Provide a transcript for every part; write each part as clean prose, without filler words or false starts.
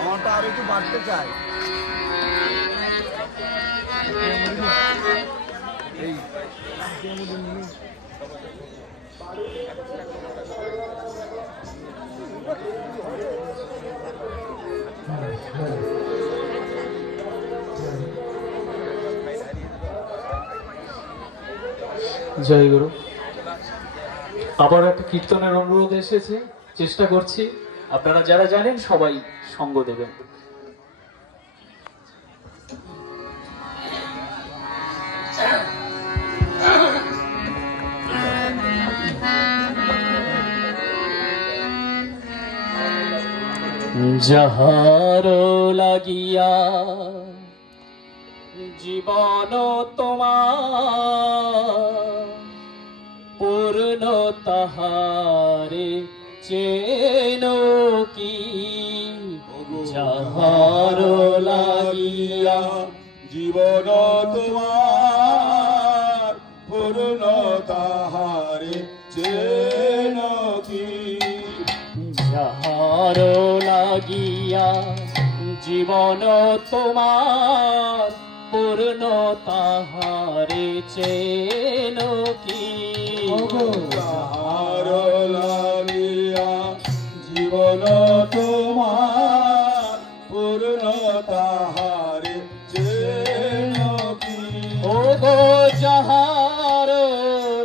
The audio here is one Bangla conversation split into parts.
আমারটা আরো একটু বাড়তে চাই। এই জয় গুরু। আবার একটা কীর্তনের অনুরোধ এসেছে, চেষ্টা করছি আপনারা যারা জানেন সবাই সঙ্গ দেবেন। যাহার লাগিয়া জীবন তোমার পূর্ণ তাহারে চেন কি, যাহার লাগিয়া জীবন তোমার পূর্ণ তাহারে চেন কি, যাহার লাগিয়া জীবন তোমার পূর্ণ তাহারে চেন কি, যাহার লাগিয়া জীবন তোমার পূর্ণ তাহারে চেন কি, ও গো যাহার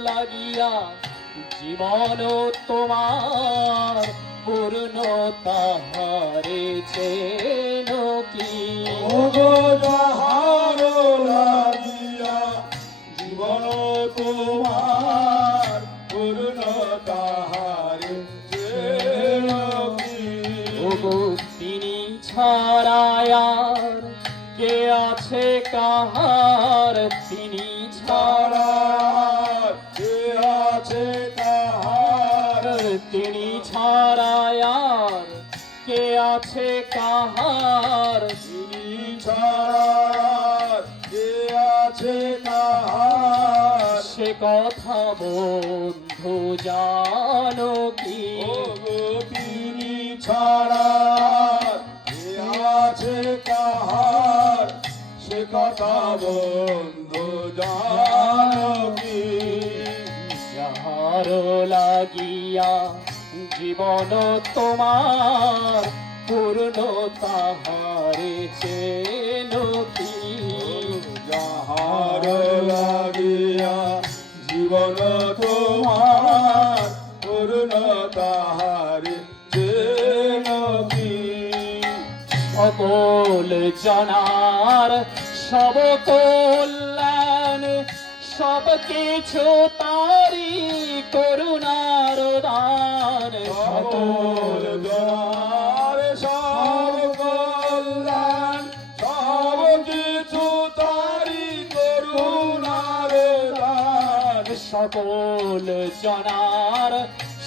লাগিয়া জীবন তোমার পূর্ণ তাহারে চেন কি, ও গো যাহার লাগিয়া জীবন তোমার পূর্ণ তাহারে চেন কি, ও গো তিনি ছাড়ায়ার কে আছে কাহার, তিনি ছাড়া কে আছে কাহার, তিনি ছাড়ায়ার কে আছে কাহার, তিনি ছাড়া কে আছে কাহার, সে কথা বন্ধু জানো কি, ও গো তিনি ছাড়া কে আছে কাহার, সে কথা বন্ধু জানো কি, যাহার লাগিয়া জীবন তোমার পূর্ণ তাহারে চেন কি, যাহার লাগিয়া জীবন তোমার পূর্ণ তাহারে চেন কি, সকল জনার সব কল্যাণ সব কিছু তারি করুণার দান, সকল জনার সব কল্যাণ সব কিছু তারি করুণার দান, সকল জনার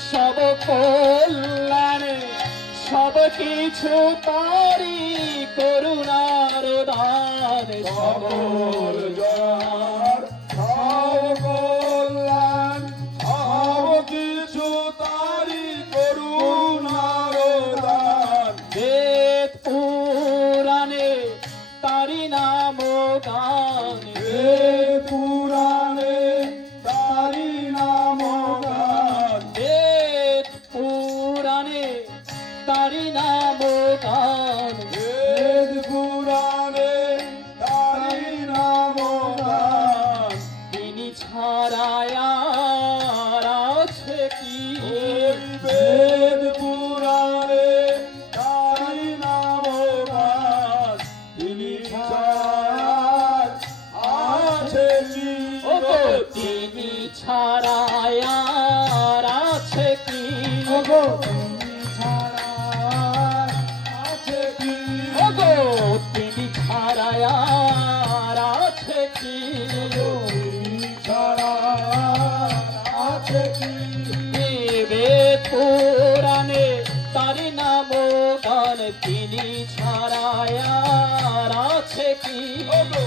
সব কল্যাণ সব কিছু তারি করুণার দান, সকল জনার সব কল্যাণ সব কিছু তারি করুণার দান, বেদ পুরাণে তারি নাম গান, বেদ পুরাণে তারি নাম গান, বেদ পুরাণে তারি নাম গান, বেদ পুরাণে তারি নাম গান, তিনি ছাড়ায়ার আছে কি, বেদ পুরাণে তারি নাম গান, তিনি ছাড়া আছে কি, ও গো তিনি ছাড়ায়ার আছে কি, ও গো তিনি ছাড়া আছে কি, ও গো তিনি ছাড়ায়ার আছে কি, তিনি ছাড়া আছে কি, বেদ পুরাণে তারি নাম গান, তিনি ছাড়ায়ার আছে কি, ও গো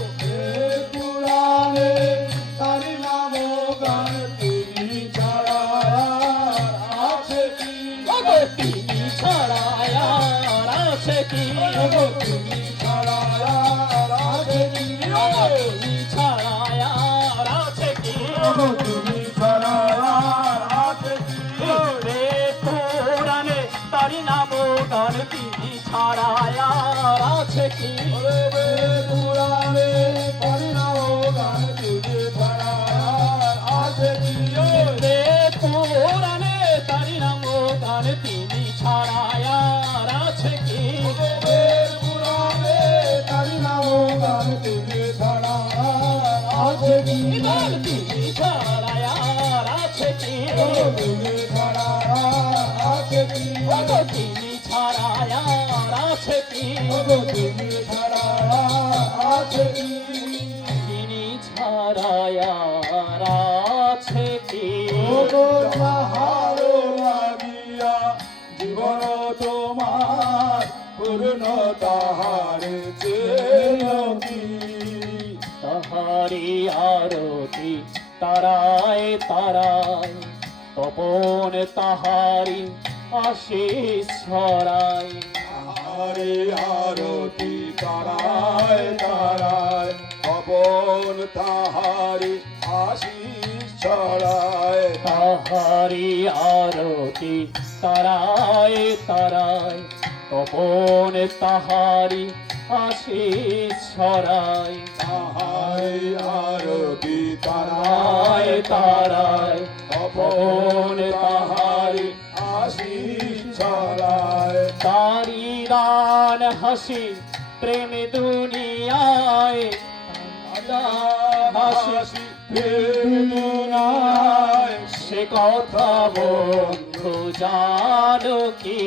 কি তাহারি আরতি তারায় তারায় তপন তাহারি আশিস ছড়ায় তাহারি আরতি তারায় তারায় পবন তাহারি আশিস ছড়ায় তাহারি আরতি তারায় তারায় তপন তাহারি আশিস ছড়ায় তাহারি আরতি তারায় তারায় তারায় পবন তাহারি আশিস ছড়ায় তারি দান হাসি প্রেম দুনিয়ায় হাসি বেদনায় সে কথা বন্ধু জানো কি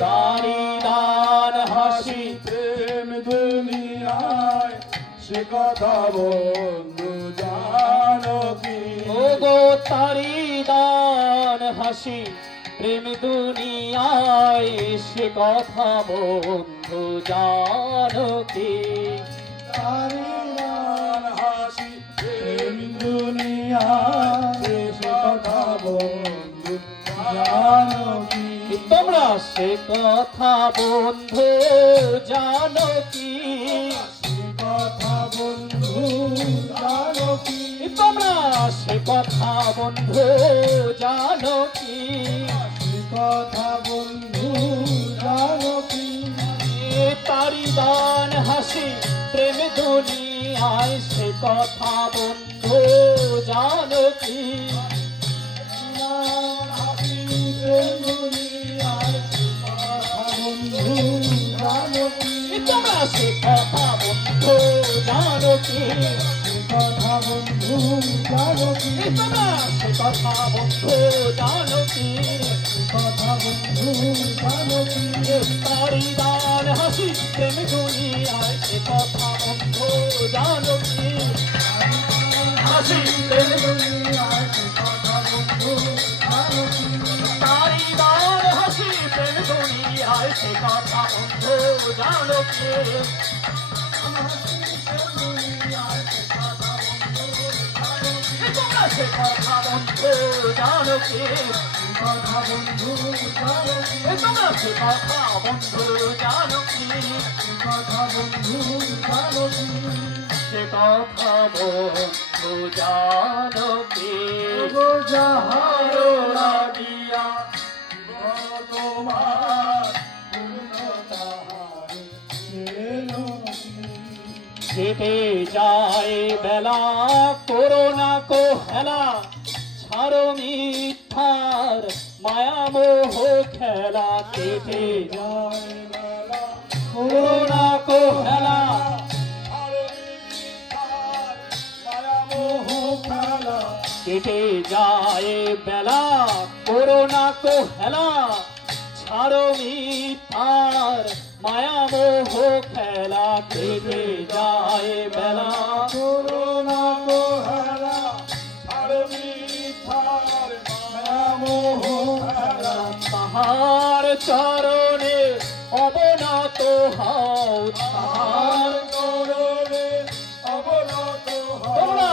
তারি দান হাসি প্রেম দুনিয়ায় সে কথা বন্ধু জানো কি ও গো তারি দান হাসি প্রেম দুনিয়ায় সে কথা বন্ধু জানো কি তারি গান হাসি প্রেম দুনিয়ায় সে কথা বন্ধু জানো কি তোমরা সে কথা বন্ধু জানো কি সে কথা বন্ধু জানো কি তোমরা সে কথা বন্ধু জানো কি সে কথা বন্ধু জানো কি তারি দান হাসি প্রেম দুনিয়ায় সে কথা বন্ধু জানো কি হাসি প্রেম দুনিয়ায় সে কথা বন্ধু জানো কি তোমরা সে কথা বন্ধু জানো কি সে কথা বন্ধু জানো কি তোমরা সে কথা বন্ধু জানো কি কথা বন্ধু জানো কি তারি দান হাসি প্রেম দুনিয়ায় সে কথা বন্ধু জানো কি হাসি প্রেম দুনিয়ায় সে কথা বন্ধু জানো কি তারি দান হাসি প্রেম দুনিয়ায় সে কথা বন্ধু জানো কি তোমরা সে কথা বন্ধু জানো কি কথা বন্ধু জানো কি তোমরা সে কথা বন্ধু জানো কি কথা বন্ধু জানো কি সে কথা বন্ধু জানো কি গো যাহারো লাগিয়া তোমার পূর্ণ তাহারে এলো কি কেটে যায় বেলা করোনা কো হেলা ছাড়ো মিথ্যার মায়ামোহ খেলা কেটে যায় বেলা করোনা কো হেলা মায়ামোহ খেলা কেটে যায় বেলা করোনা কো হেলা ছাড়ো মিথ্যার মায়ামোহ খেলা কেটে যায় বেলা করোনা কো হেলা ছাড়ো মিথ্যার মায়ামোহ খেলা তাহার চরণে অবনত হও তাহার চরণে অবনত তোমরা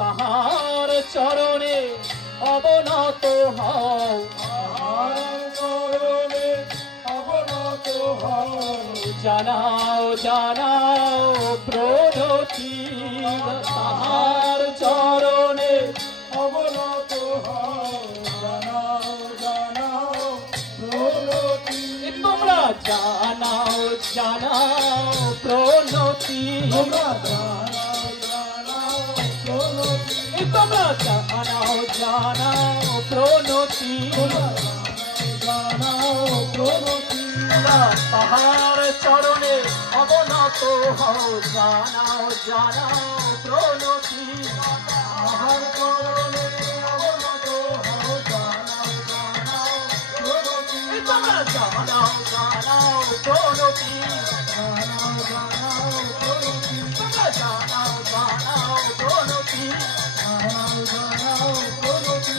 তাহার চরণে অবনত হও তাহার চরণে অবনত হও জানাও জানাও প্রণতি তাহার চরণে অবনত হও জানাও জানাও প্রণতি তোমরা জানাও জানাও প্রণতি তোমরা জানাও জানাও প্রণতি তোমরা জানাও জানাও প্রণতি তোমরা জানাও প্রণতি তাহার চরণে অবনত হও জানাও জানাও প্রণতি তাহার চরণে অবনত হও জানাও জানাও প্রণতি তোমরা জানাও জানাও প্রণতি জানাও জানাও প্রণতি তোমরা জানাও জানাও প্রণতি জানাও জানাও প্রণতি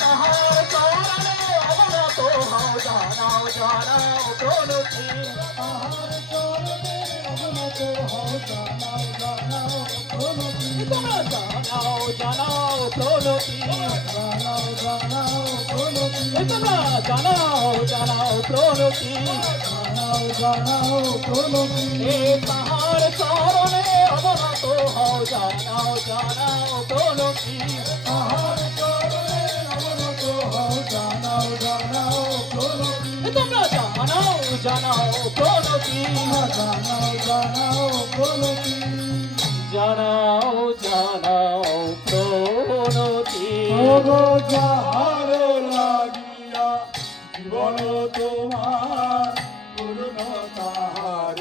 তাহার চরণে অবনত হও জানাও জানাও প্রণতি তাহার চরণে অবনত হও তোমরা জানাও জানাও প্রণতি, তোমরা জানাও জানাও প্রণতি, এ তাহার চরণে অবনত হও, জানাও জানাও প্রণতি, তোমরা জানাও জানাও প্রণতি, জানাও জানাও প্রণতি। যাহার লাগিয়া জীবন তোমার পূর্ণ তাহার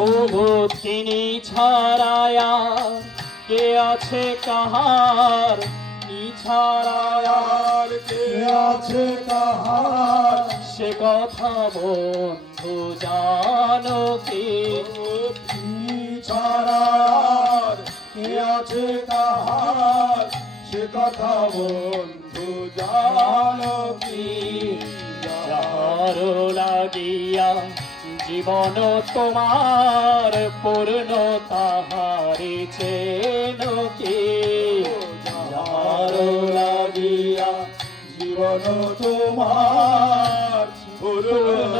ও গো তিনি ছাড়ায়া কে আছে কাহার, তিনি ছাড়ায়ার কে আছে তাহার, সে কথা বন্ধু জানো কি, ছাড়ার কে আছে তাহার, সে কথা বন্ধু জানো কি। যাহার লাগিয়া জীবন তোমার পূর্ণ তাহারি চেন কি, যাহার লাগিয়া জীবন তোমার পূর্ণ